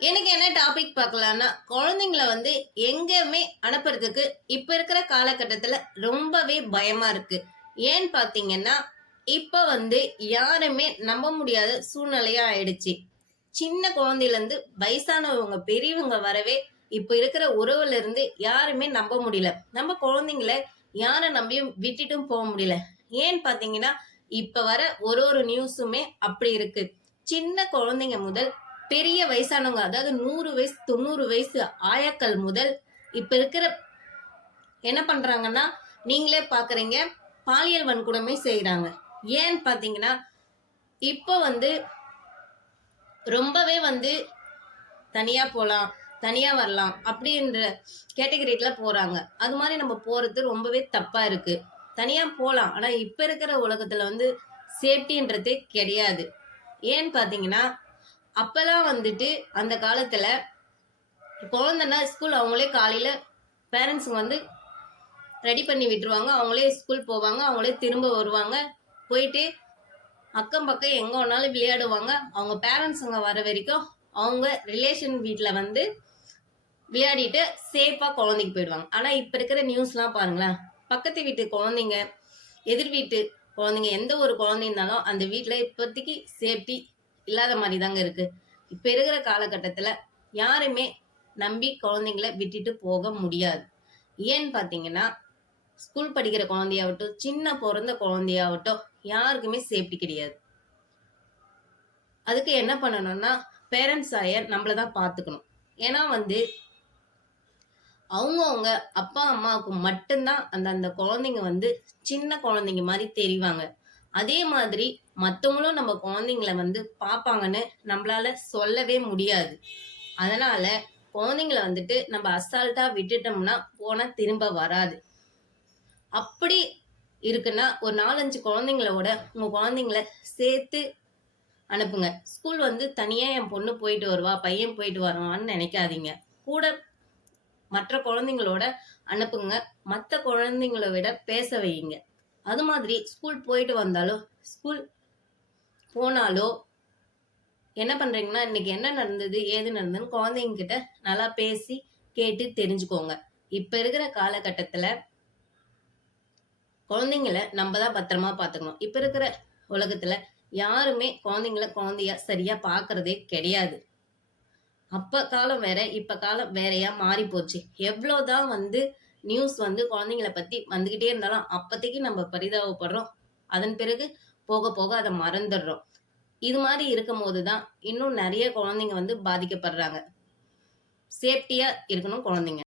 எனக்கு என்ன டாபிக் பார்க்கலாம்னா, குழந்தைங்கள எங்கேயுமே அனுப்புறதுக்கு இப்ப இருக்கிற காலகட்டத்துல ரொம்பவே பயமா இருக்கு. ஏன்னு பார்த்தீங்கன்னா, இப்ப யாருமே நம்ப முடியாத சூழ்நிலையா ஆயிடுச்சு. சின்ன குழந்தையிலேருந்து வயசானவங்க, பெரியவங்க வரவே இப்ப இருக்கிற உறவுல இருந்து யாருமே நம்ப முடியல. நம்ம குழந்தைங்கள யார நம்பியும் விட்டுட்டும் போ முடியல. ஏன்னு பார்த்தீங்கன்னா, இப்ப வர ஒரு நியூஸுமே அப்படி இருக்கு. சின்ன குழந்தைங்க முதல் பெரிய வயசானவங்க, அதாவது 100 வயசு 90 வயசு ஆயாக்கள் முதல் இப்ப இருக்கிற என்ன பண்றாங்கன்னா, நீங்களே பாக்குறீங்க, பாலியல் வன்கொடுமை செய்யறாங்க. ஏன்னு பாத்தீங்கன்னா, இப்ப ரொம்பவே தனியா போலாம், தனியா வரலாம் அப்படின்ற கேட்டகரிக்குல போறாங்க. அது மாதிரி நம்ம போறது ரொம்பவே தப்பா இருக்கு. தனியா போலாம், ஆனா இப்ப இருக்கிற உலகத்துல சேஃப்டின்றதே கிடையாது. ஏன்னு பாத்தீங்கன்னா, அப்பெல்லாம் அந்த காலத்துல குழந்தைன்னா ஸ்கூல் அவங்களே காலையில பேரண்ட்ஸுங்க ரெடி பண்ணி விட்டுருவாங்க. அவங்களே ஸ்கூல் போவாங்க, அவங்களே திரும்ப வருவாங்க. போயிட்டு அக்கம் பக்கம் எங்க வேணாலும் விளையாடுவாங்க. அவங்க பேரண்ட்ஸுங்க வர வரைக்கும் அவங்க ரிலேஷன் வீட்டில் விளையாடிட்டு சேஃபா குழந்தைக்கு போயிடுவாங்க. ஆனா இப்ப இருக்கிற நியூஸ்லாம் பாருங்களேன், பக்கத்து வீட்டு குழந்தைங்க, எதிர் வீட்டு குழந்தைங்க, எந்த ஒரு குழந்தை இருந்தாலும் அந்த வீட்டுல இப்போதைக்கு சேஃப்டி இல்லாத மாதிரி தாங்க இருக்கு. இப்ப இருக்கிற காலகட்டத்துல யாருமே நம்பி குழந்தைங்கள விட்டுட்டு போக முடியாது. ஏன்னு பாத்தீங்கன்னா, ஸ்கூல் படிக்கிற குழந்தையாகட்டும், சின்ன பிறந்த குழந்தையாகட்டும், யாருக்குமே சேஃப்டி கிடையாது. அதுக்கு என்ன பண்ணணும்னா, பேரண்ட்ஸ் ஆய நம்மளதான் பாத்துக்கணும். ஏன்னா அவங்கவுங்க அப்பா அம்மாவுக்கு மட்டும்தான் அந்த குழந்தைங்க சின்ன குழந்தைங்க மாதிரி தெரிவாங்க. அதே மாதிரி மத்தவங்களும் நம்ம குழந்தைங்கள பாப்பாங்கன்னு நம்மளால சொல்லவே முடியாது. அதனால குழந்தைங்கள நம்ம அசால்ட்டா விட்டுட்டோம்னா போனா திரும்ப வராது. அப்படி இருக்குன்னா ஒரு 4-5 குழந்தைங்களோட உங்க குழந்தைங்கள சேர்த்து அனுப்புங்க. ஸ்கூல் தனியா என் பொண்ணு போயிட்டு வருவா, பையன் போயிட்டு வருவான்னு நினைக்காதீங்க. கூட மற்ற குழந்தைங்களோட அனுப்புங்க. மற்ற குழந்தைங்கள விட பேச வையுங்க. அது மாதிரி ஸ்கூல் போயிட்டு வந்தாலோ, ஸ்கூல் போனாலோ என்ன பண்றீங்கன்னா, இன்னைக்கு என்ன நடந்தது, ஏது நடந்ததுன்னு குழந்தைங்க கிட்ட நல்லா பேசி கேட்டு தெரிஞ்சுக்கோங்க. இப்ப இருக்கிற காலகட்டத்துல குழந்தைங்கள நம்ம தான் பத்திரமா பாத்துக்கணும். இப்ப இருக்கிற உலகத்துல யாருமே குழந்தைங்கள குழந்தையா சரியா பாக்குறதே கிடையாது. அப்ப காலம் வேற, இப்ப காலம் வேறையா மாறி போச்சு. எவ்வளவுதான் நியூஸ் குழந்தைங்கள பத்தி வந்துகிட்டே இருந்தாலும் அப்பதைக்கு நம்ம பரிதாபப்படுறோம். அதன் பிறகு போக போக அதை மறந்துடுறோம். இது மாதிரி இருக்கும் போதுதான் இன்னும் நிறைய குழந்தைங்க பாதிக்கப்படுறாங்க. சேஃப்டியா இருக்கணும் குழந்தைங்க.